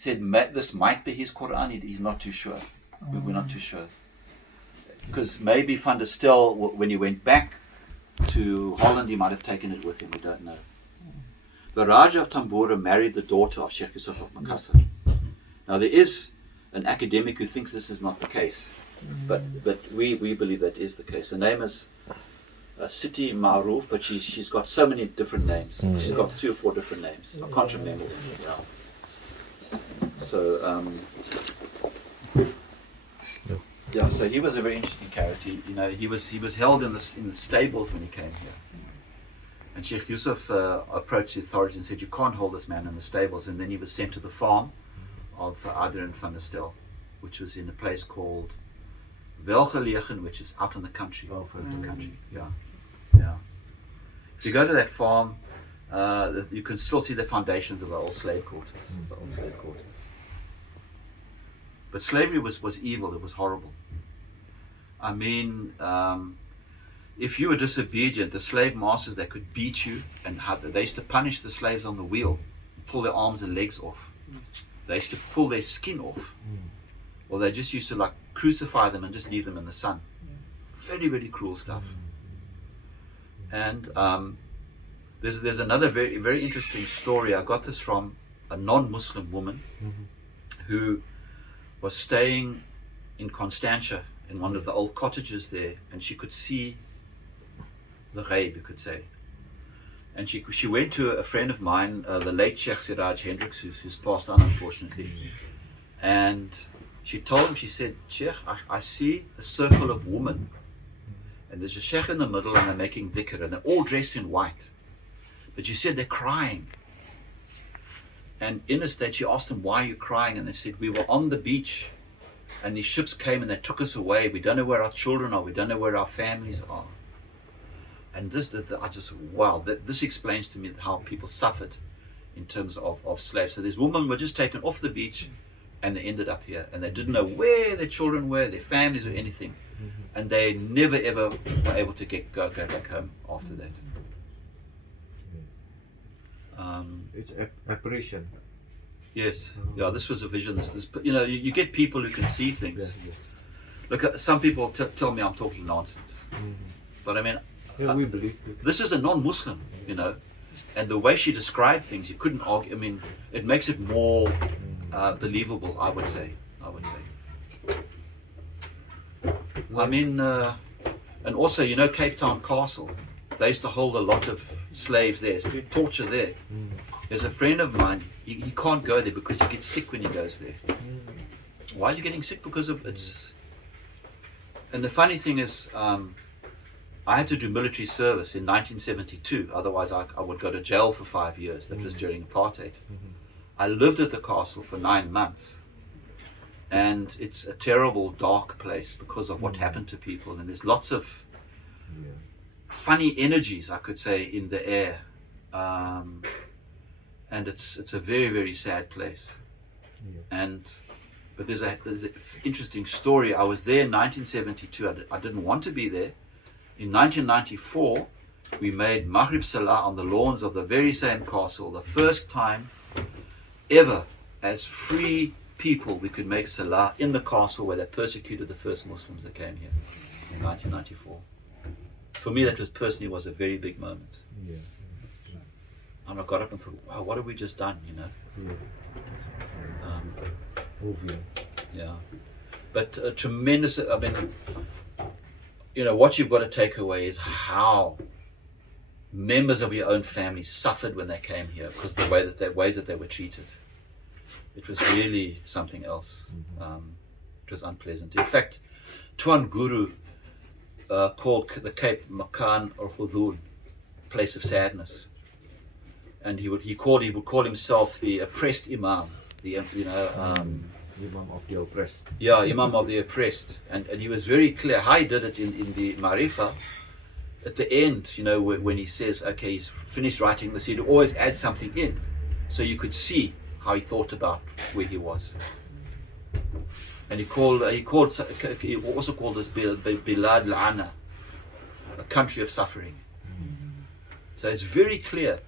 said this might be his Quran. He's not too sure. We're not too sure. Because maybe Van der Stel, when he went back to Holland, he might have taken it with him. We don't know. The Raja of Tambora married the daughter of Sheikh Yusuf of Makassar. Now there is an academic who thinks this is not the case, but we believe that is the case. Her name is Siti Maruf, but she's got so many different names. She's got 3 or 4 different names. I can't remember them. Yeah. So yeah, so he was a very interesting character. You know, he was held in the stables when he came here. And Sheikh Yusuf approached the authorities and said, "You can't hold this man in the stables." And then he was sent to the farm of Adrian van der Stel, which was in a place called Welgelegen, which is out in the country. Yeah. If you go to that farm, you can still see the foundations of the old slave quarters. But slavery was evil. It was horrible. I mean, if you were disobedient, the slave masters, they could beat you, and they used to punish the slaves on the wheel, pull their arms and legs off. They used to pull their skin off, or they just used to like crucify them and just leave them in the sun. Very, very cruel stuff. And there's another very, very interesting story. I got this from a non-Muslim woman who was staying in Constantia in one of the old cottages there, and she could see the ghaib, you could say. And she went to a friend of mine, the late Sheikh Siraj Hendricks, who's passed on unfortunately, and she told him, she said, "Sheikh, I see a circle of women, and there's a sheikh in the middle, and they're making dhikr, and they're all dressed in white. But you said they're crying." And in a state, she asked them, "Why are you crying?" And they said, "We were on the beach, and these ships came and they took us away. We don't know where our children are. We don't know where our families are." And I just, wow, this explains to me how people suffered in terms of slaves. So these women were just taken off the beach, and they ended up here, and they didn't know where their children were, their families, or anything. And they never ever were able to go back home after that. It's apparition. Yes, yeah. This was a vision. This you get people who can see things. Look, some people tell me I'm talking nonsense, but I mean, we believe this is a non-Muslim, and the way she described things, you couldn't argue. I mean, it makes it more believable. I would say. I mean, and also, Cape Town Castle. They used to hold a lot of slaves there, so torture there. There's a friend of mine, he can't go there because he gets sick when he goes there. Why is he getting sick? Because of it's... And the funny thing is, I had to do military service in 1972, otherwise I would go to jail for 5 years. That was during apartheid. I lived at the castle for 9 months. And it's a terrible, dark place because of what happened to people. And there's lots of funny energies, I could say, in the air. And it's a very, very sad place. But there's an interesting story. I was there in 1972. I didn't want to be there. In 1994, we made Maghrib Salah on the lawns of the very same castle. The first time ever, as free people, we could make Salah in the castle where they persecuted the first Muslims that came here in 1994. For me, that was a very big moment. And I got up and thought, wow, what have we just done, But a tremendous, what you've got to take away is how members of your own family suffered when they came here because the ways that they were treated. It was really something else. It was unpleasant. In fact, Tuan Guru called the Cape Makan or Hudul, place of sadness. And he would call himself the oppressed Imam, Imam of the oppressed. Yeah, Imam of the oppressed. And he was very clear how he did it in the Marifa. At the end, when he says, okay, he's finished writing this, he'd always add something in. So you could see how he thought about where he was. And he also called this Bilad La'ana, a country of suffering. So it's very clear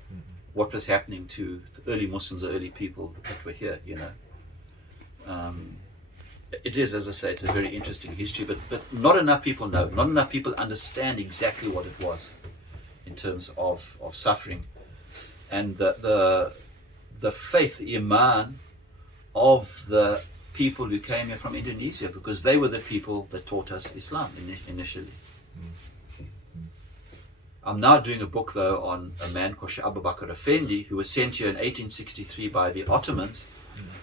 what was happening to the early Muslims, the early people that were here, It is, as I say, it's a very interesting history, but not enough people know. Not enough people understand exactly what it was in terms of suffering and the faith, the iman of the people who came here from Indonesia, because they were the people that taught us Islam initially. I'm now doing a book, though, on a man called Shafiq Morton, who was sent here in 1863 by the Ottomans,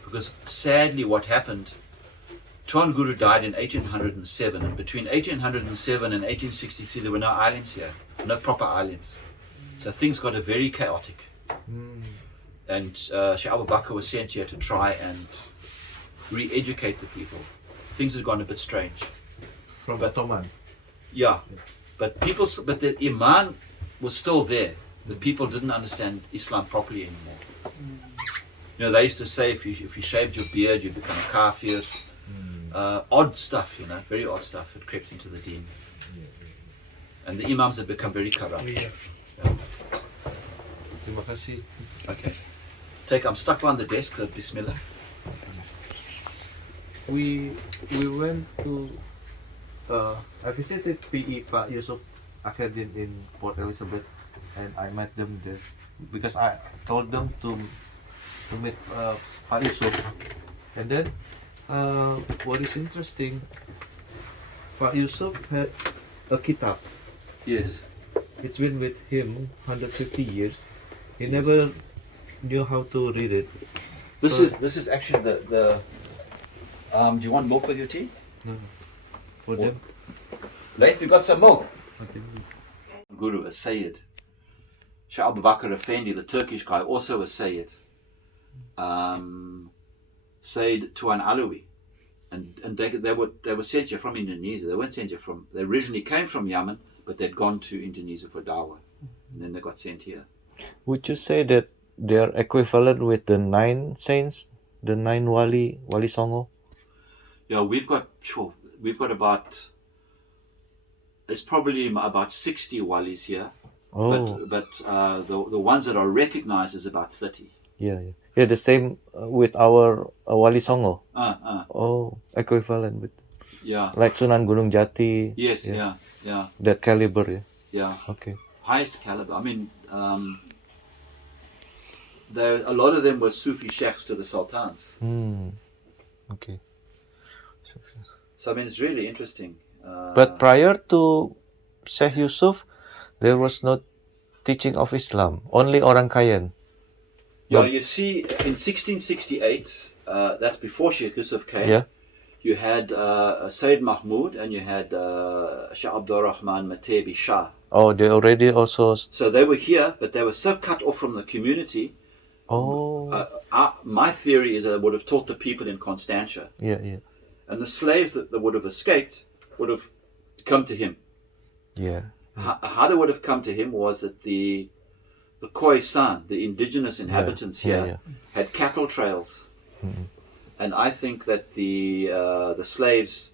because sadly what happened, Tuan Guru died in 1807, and between 1807 and 1863 there were no islands here, no proper islands. So things got very chaotic. And Shafiq Morton was sent here to try and re-educate the people. Things had gone a bit strange. From Ottoman. Yeah, but the iman was still there. The people didn't understand Islam properly anymore. You know, they used to say if you shaved your beard, you become a kafir. Odd stuff, you know, very odd stuff had crept into the deen. And the imams had become very corrupt. Terima kasih. Okay. I'm stuck on the desk, so bismillah. We went to I visited PE Pak Yusuf Akadin in Port Elizabeth, and I met them there because I told them to meet Pak Yusuf. And then what is interesting, Pak Yusuf had a kitab. Yes. It's been with him 150 years. He never knew how to read it. This is actually the do you want milk with your tea? No. For them. Laith, we got some milk. Okay. Guru, a Sayyid. Shah Abu Bakr Effendi, the Turkish guy, also a Sayyid. Sayyid Tuan Alawi. And they were sent here from Indonesia. They weren't sent here they originally came from Yemen, but they'd gone to Indonesia for dawah. And then they got sent here. Would you say that they are equivalent with the 9 saints, the 9 Wali Songo? Yeah, we've got about, it's probably about 60 walis here. Oh. But the ones that are recognized is about 30. Yeah. The same with our Wali Songo. Oh, equivalent with. Yeah. Like Sunan Gunung Jati. Yes, yeah. That caliber, yeah. Yeah. Okay. Highest caliber. I mean, a lot of them were Sufi sheikhs to the sultans. Okay. So I mean, it's really interesting. But prior to Sheikh Yusuf, there was no teaching of Islam. Only orang Kayen. Yeah, you see, in 1668, that's before Sheikh Yusuf came. Yeah. You had Sayyid Mahmud and you had Shah Abdul Rahman Matebi Shah. Oh, they already also. So they were here, but they were so cut off from the community. Oh. My theory is that they would have taught the people in Constantia. Yeah. And the slaves that would have escaped would have come to him. Yeah. How they would have come to him was that the Khoisan, the indigenous inhabitants here, had cattle trails. And I think that the slaves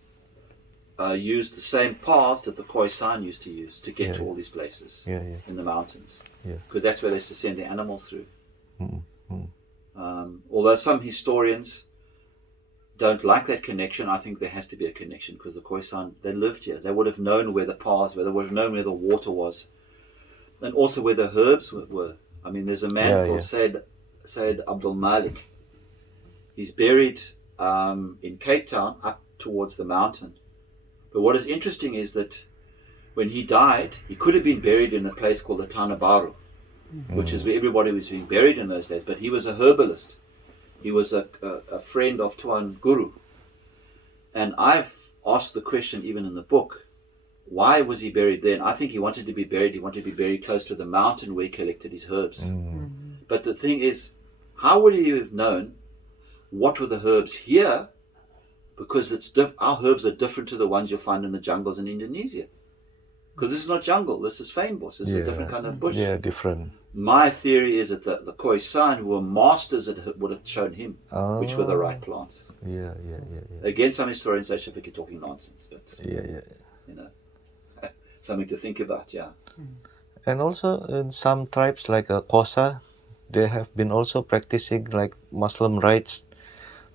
used the same paths that the Khoisan used to use to get to all these places in the mountains. Because that's where they used to send their animals through. Although some historians don't like that connection, I think there has to be a connection because the Khoisan, they lived here. They would have known where the paths were. They would have known where the water was. And also where the herbs were. I mean, there's a man called Sayyid Abdul Malik. He's buried in Cape Town up towards the mountain. But what is interesting is that when he died, he could have been buried in a place called the Tanabaru, which is where everybody was being buried in those days. But he was a herbalist. He was a friend of Tuan Guru. And I've asked the question even in the book, why was he buried there? And I think he wanted to be buried close to the mountain where he collected his herbs. But the thing is, how would he have known what were the herbs here? Because our herbs are different to the ones you'll find in the jungles in Indonesia. Because this is not jungle, this is fynbos. This is a different kind of bush. Yeah, different. My theory is that the Khoisan, who were masters, would have shown him which were the right plants. Yeah. Again, some historians say Shafiq, you're talking nonsense, but yeah. You know, something to think about, yeah. And also in some tribes like Xhosa, they have been also practicing like Muslim rites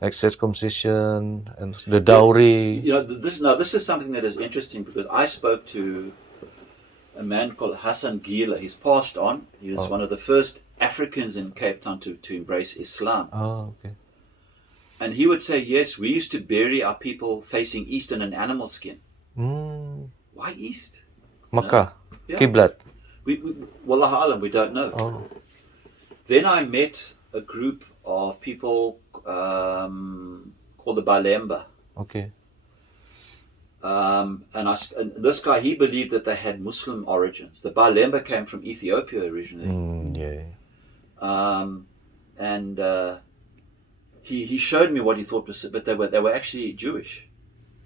like circumcision and the dowry. You know, this is something that is interesting because I spoke to a man called Hassan Gila. He's passed on. He was one of the first Africans in Cape Town to embrace Islam. Oh, okay. And he would say, yes, we used to bury our people facing east in an animal skin. Why east? Makkah, Yeah. Qiblat. Wallahu alam, we don't know. Oh. Then I met a group of people called the Bilemba. Okay. And this guy, he believed that they had Muslim origins. The Bilemba came from Ethiopia originally. He showed me what he thought was, but they were actually Jewish.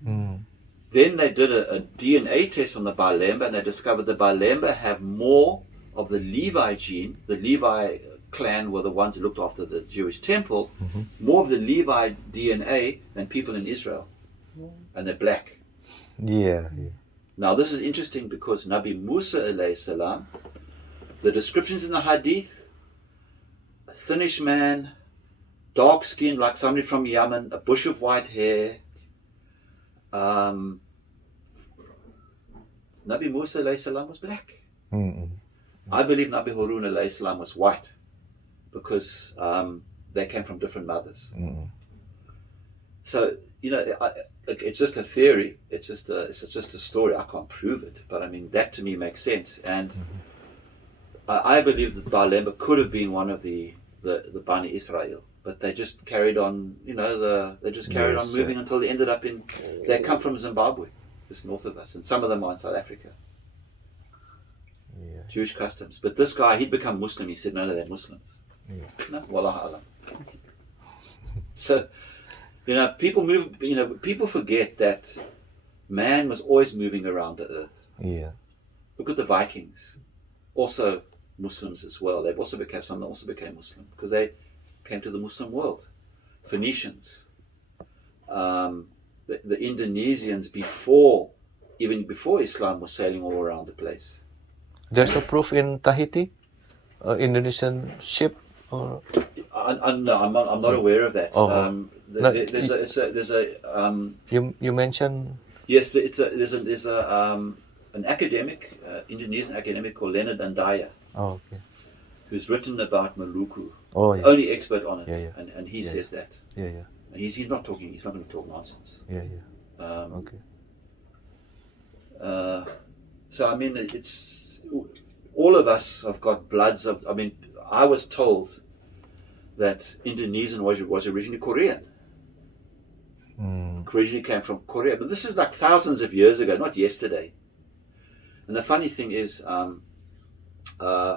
Then they did a DNA test on the Bilemba, and they discovered the Bilemba have more of the Levi gene. The Levi clan were the ones who looked after the Jewish temple. More of the Levi DNA than people in Israel, and they're black. Yeah. Now this is interesting because Nabi Musa alayhi salam, the descriptions in the Hadith, a thinnish man, dark skin like somebody from Yemen, a bush of white hair. Nabi Musa alayhi salam was black. I believe Nabi Harun alayhi salam was white because they came from different mothers. So, you know, it's just a theory. It's just a story. I can't prove it, but I mean that to me makes sense. And I believe that Bilemba could have been one of the Bani Israel, but they just carried on. You know, they just carried on moving until they ended up in. They come from Zimbabwe, just north of us, and some of them are in South Africa. Jewish customs. But this guy, he'd become Muslim. He said, no, they're Muslims. No, wallahu alam. So, you know, people forget that man was always moving around the earth. Look at the Vikings, also Muslims as well. Some also became Muslim because they came to the Muslim world. Phoenicians, the Indonesians even before Islam was sailing all around the place. There's a proof in Tahiti, Indonesian ship, or no, I'm not aware of that. You mentioned. Yes, there's an academic, Indonesian academic called Leonard Andaya. Oh, okay. Who's written about Maluku. Oh, yeah. Only expert on it. And he says that. And he's not going to talk nonsense. Okay. So I mean, it's all of us have got bloods of. I mean, I was told that Indonesian was originally Korean. Originally came from Korea, but this is like thousands of years ago, not yesterday. And the funny thing is, a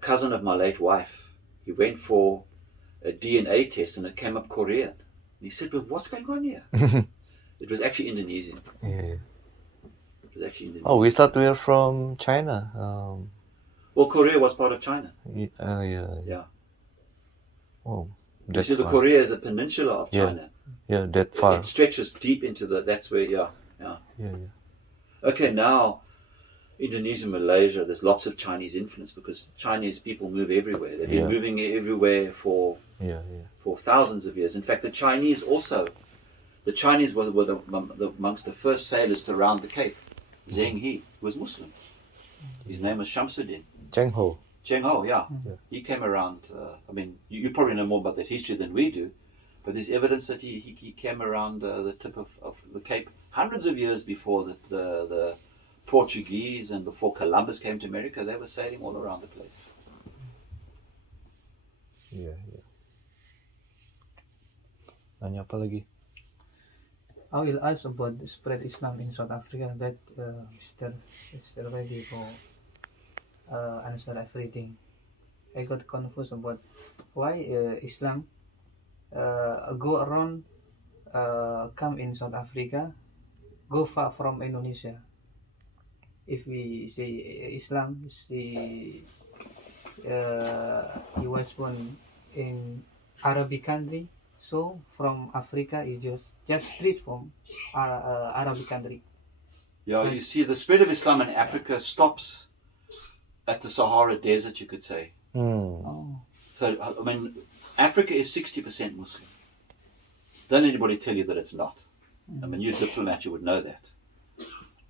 cousin of my late wife, he went for a DNA test and it came up Korean. And he said, "But what's going on here?" It was actually Indonesian. It was actually Indonesian. Oh, we thought we were from China. Well, Korea was part of China. Yeah. Oh, you see, Korea is a peninsula of China. Yeah, that far. It stretches deep into that's where, yeah. Okay, now, Indonesia, Malaysia, there's lots of Chinese influence because Chinese people move everywhere. They've been moving everywhere for thousands of years. In fact, the Chinese were amongst the first sailors to round the Cape. Zheng He was Muslim. His name was Shamsuddin. Cheng Ho, yeah. He came around. I mean, you probably know more about that history than we do, but there's evidence that he came around the tip of the Cape hundreds of years before the Portuguese and before Columbus came to America. They were sailing all around the place. Nanya apa lagi? I will ask about the spread Islam in South Africa. That still ready for answer everything. I got confused about why Islam go around, come in South Africa, go far from Indonesia. If we say Islam, he was born in Arabic country, so from Africa is just straight from Arabic country. Yeah, you see, the spread of Islam in Africa stops at the Sahara Desert, you could say. So, I mean, Africa is 60% Muslim. Don't anybody tell you that it's not. I mean, you're a diplomat, you would know that.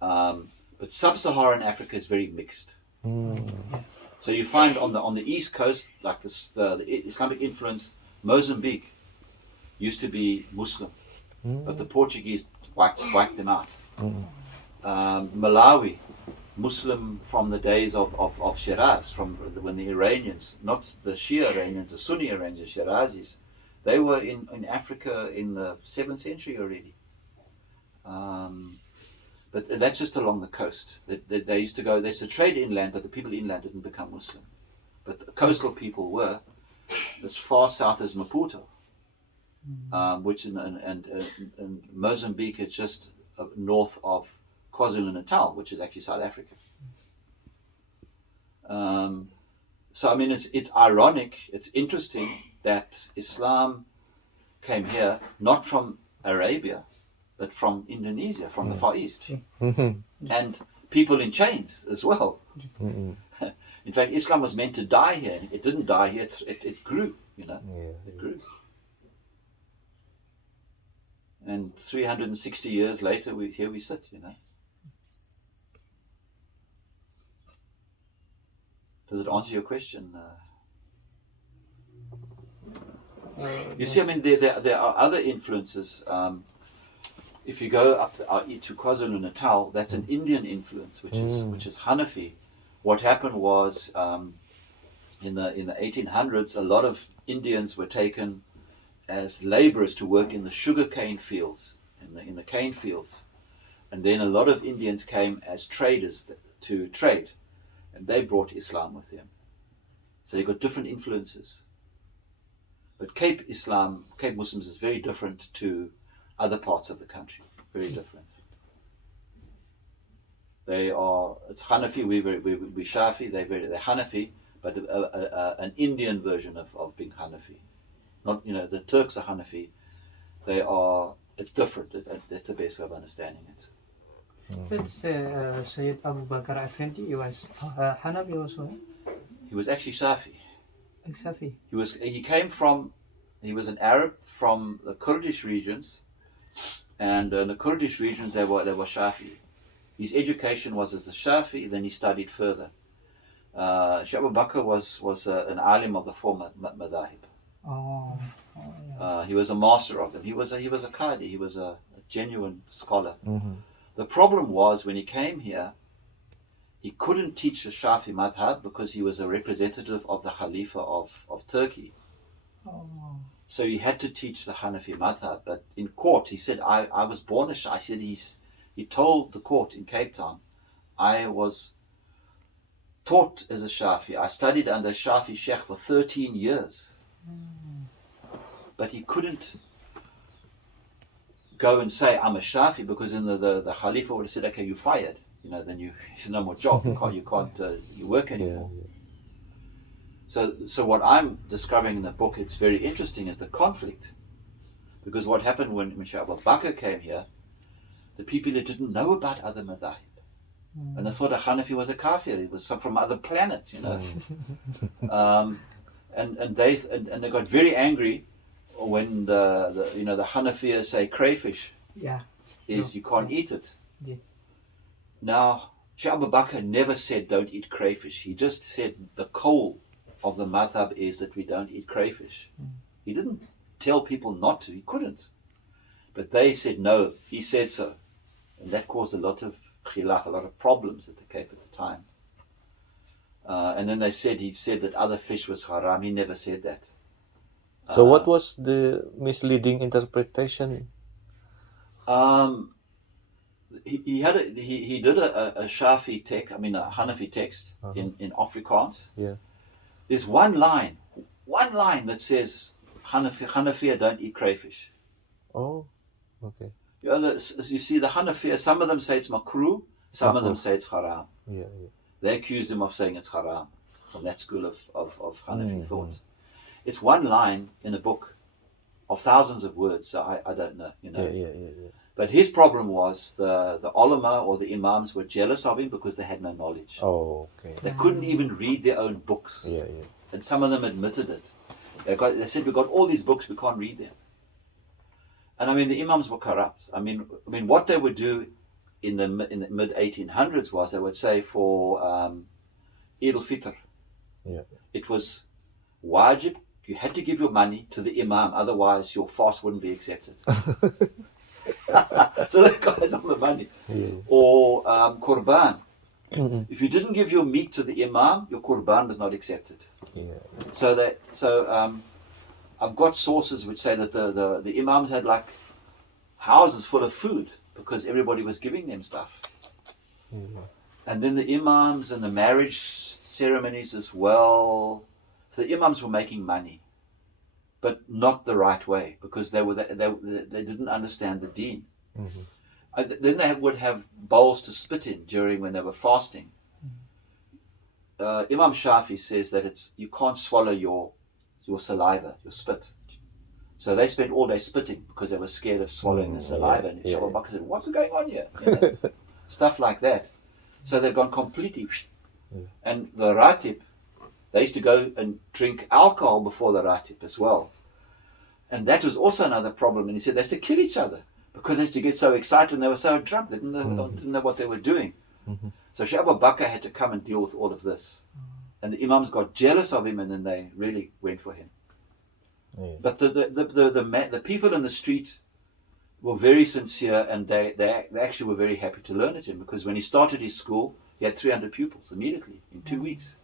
But sub-Saharan Africa is very mixed. So you find on the east coast, like the Islamic influence, Mozambique used to be Muslim, but the Portuguese wiped them out. Malawi, Muslim from the days of Shiraz, from when the Iranians, not the Shia Iranians, the Sunni Iranians, Shirazis, they were in Africa in the 7th century already. But that's just along the coast. They used to trade inland, but the people inland didn't become Muslim. But the coastal people were as far south as Maputo, which and Mozambique is just north of KwaZulu-Natal, which is actually South Africa. So I mean, it's ironic, it's interesting that Islam came here not from Arabia, but from Indonesia, from the Far East, and people in chains as well. In fact, Islam was meant to die here. It didn't die here. It grew. It grew. And 360 years later, here we sit. Does it answer your question? You see, I mean, there are other influences. If you go up to KwaZulu-Natal, that's an Indian influence, which is Hanafi. What happened was in the 1800s, a lot of Indians were taken as laborers to work in the sugarcane fields, in the cane fields, and then a lot of Indians came as traders to trade, and they brought Islam with them. So you got different influences. But Cape Muslims is very different to other parts of the country, very different. It's Hanafi, we Shafi, they're Hanafi, but an Indian version of being Hanafi. Not, the Turks are Hanafi. It's different. That's the best way of understanding it. But Sayyid Abu Bakr Effendi, he was Hanafi also. He was actually Shafi. Shafi. He was an Arab from the Kurdish regions, and in the Kurdish regions they were Shafi. His education was as a Shafi, then he studied further. Shaykh Abu Bakr was an alim of the four madhahib. He was a master of them. He was a qadi. He was a genuine scholar. The problem was when he came here, he couldn't teach the Shafi madhab because he was a representative of the Khalifa of Turkey. So he had to teach the Hanafi madhab. But in court, he said, I was born a Shafi. I said, he told the court in Cape Town, I was taught as a Shafi. I studied under Shafi Sheikh for 13 years. But he couldn't go and say, I'm a Shafi, because then the Khalifa would have said, okay, you're fired. Then it's no more job. You can't work anymore. So what I'm describing in the book, it's very interesting, is the conflict. Because what happened when Shaykh Abu Bakr came here, the people that didn't know about other madhahib, and they thought a Hanafi was a kafir, it was from other planet, and they got very angry when the Hanafiya say crayfish you can't eat it. Now, Shaykh Abu Bakr never said don't eat crayfish. He just said the core of the madhab is that we don't eat crayfish. He didn't tell people not to. He couldn't. But they said no. He said so. And that caused a lot of khilaf, a lot of problems at the Cape at the time. And then he said that other fish was haram. He never said that. So what was the misleading interpretation? He did a Shafi text, a Hanafi text in Afrikaans. Yeah. There's one line that says Hanafiya don't eat crayfish. Oh, okay. You see, the Hanafiya, some of them say it's makruh, some of them say it's haram. Yeah. They accuse him of saying it's haram from that school of Hanafi thought. It's one line in a book of thousands of words, so I don't know, Yeah. But his problem was the ulama or the imams were jealous of him because they had no knowledge. Oh, okay. They couldn't even read their own books. Yeah. And some of them admitted it. They said, we've got all these books, we can't read them. And I mean, the imams were corrupt. I mean, what they would do in the mid 1800s was they would say for Eid al-Fitr, it was wajib. You had to give your money to the imam, otherwise your fast wouldn't be accepted. So the guy's on the money. Or Qurban. If you didn't give your meat to the imam, your Qurban was not accepted. So I've got sources which say that the imams had like houses full of food because everybody was giving them stuff. And then the imams and the marriage ceremonies as well. So the imams were making money, but not the right way because they didn't understand the deen. Then they would have bowls to spit in during when they were fasting. Imam Shafi says that you can't swallow your saliva, your spit. So they spent all day spitting because they were scared of swallowing the saliva. And Shafiq Morton said, "What's going on here?" Stuff like that. So they've gone completely. And the ratib, they used to go and drink alcohol before the ratib as well. And that was also another problem. And he said they used to kill each other because they used to get so excited and they were so drunk. They didn't know what they were doing. So Shafiq Morton had to come and deal with all of this. And the imams got jealous of him and then they really went for him. But the people in the street were very sincere and they actually were very happy to learn at him because when he started his school, he had 300 pupils immediately in 2 weeks.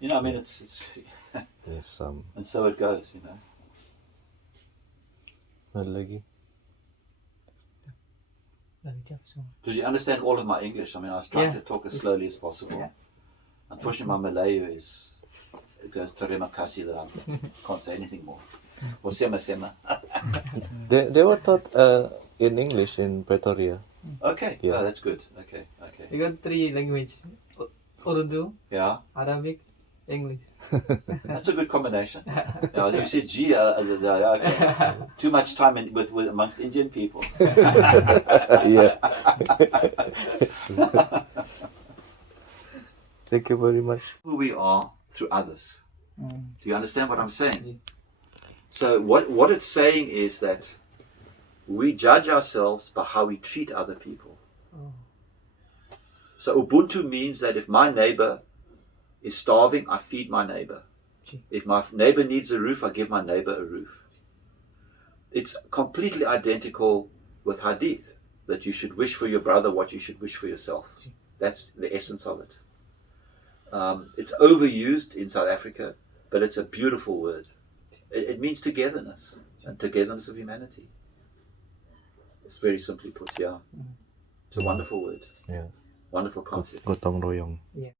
You know, I mean, it's Yes, and so it goes, you know. Ada lagi? Did you understand all of my English? I mean, I was trying to talk as slowly as possible. Unfortunately, my Malay goes terima kasih that I can't say anything more. Or sema. They were taught in English in Pretoria. Okay, Yeah. oh, that's good. Okay. You got 3 languages: Urdu, Yeah, Arabic, English. that's a good combination. Yeah, you said G. Okay. Too much time with amongst Indian people. Yeah. Thank you very much. Who we are through others. Do you understand what I'm saying? Yeah. So what it's saying is that we judge ourselves by how we treat other people. So Ubuntu means that if my neighbor is starving, I feed my neighbor. If my neighbor needs a roof, I give my neighbor a roof. It's completely identical with Hadith, that you should wish for your brother what you should wish for yourself. That's the essence of it. It's overused in South Africa, but it's a beautiful word. It means togetherness and togetherness of humanity. It's very simply put, yeah. It's a wonderful word. Yeah. Wonderful concept. Gotong royong. Yeah.